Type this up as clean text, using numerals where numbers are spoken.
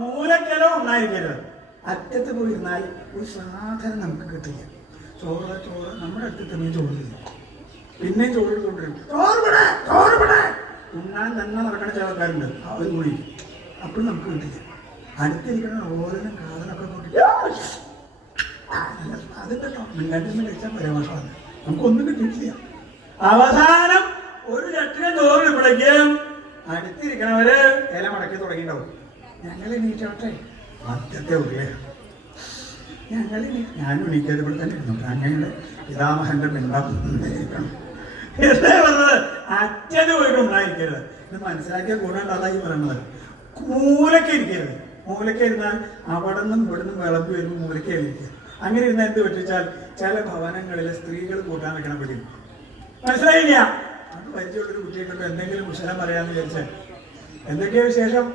മൂലക്കലോ ഉണ്ടായിരിക്കരുത്. അറ്റത്ത് പോയിരുന്നാൽ ഒരു സാധനം നമുക്ക് കിട്ടില്ല. ചോറ് നമ്മുടെ അടുത്ത് തന്നെ ചോറില്ല, പിന്നെയും ചോറ് കൊണ്ടുവരും. ചോറ് ഉണ്ണാൻ തന്നെ നടക്കണ ചില ആൾക്കാരുണ്ട്, അവർ കൂടി അപ്പോഴും നമുക്ക് കിട്ടില്ല. അടുത്തിരിക്കണ ഓരോന്നും കാതലൊക്കെ കൂട്ടിട്ട് അത് കേട്ടോ മിണ്ടാണ്ടിരുന്ന് കഴിച്ചാൽ പരമാഷമാണ്, നമുക്കൊന്നും കിട്ടിയിട്ടില്ല. അവസാനം ഒരു ചട്ടിനെ ചോറ് ഇവിടേക്കും അടുത്തിരിക്കണവര് ഇല മടക്കി തുടങ്ങിയിട്ടുണ്ടാവും. ഞങ്ങൾ എണീറ്റോട്ടെ മധ്യത്തെ ഉള്ളേ ഞാനും എണീക്കാതെ ഇവിടെ തന്നെ ഇരുന്നു. അങ്ങയുടെ പിതാമഹന്റെ പിണ്ടാക്കണം എന്താ പറഞ്ഞത്, അച്ഛന് പോയിട്ട് ഉണ്ടായിരിക്കരുത്. ഇത് മനസ്സിലാക്കിയ ഗുണം അതായി പറയണത്. മൂലക്ക് ഇരിക്കരുത്. മൂലക്ക് ഇരുന്നാൽ അവിടെ നിന്നും ഇവിടെ നിന്നും വിളമ്പി വരുമ്പോൾ മൂലക്ക് ഇരിക്കുക. അങ്ങനെ ഇരുന്നാൽ എന്ത് പറ്റിച്ചാൽ ചില ഭവനങ്ങളിലെ സ്ത്രീകൾ കൂട്ടാൻ വെക്കണം പറ്റും. മനസ്സിലായില്ല? അത് പരിചയമുള്ളൊരു കുട്ടിയെ കൊണ്ട് എന്തെങ്കിലും കുശലം പറയാമെന്ന് വിചാരിച്ചാൽ എന്തൊക്കെയാ വിശേഷം?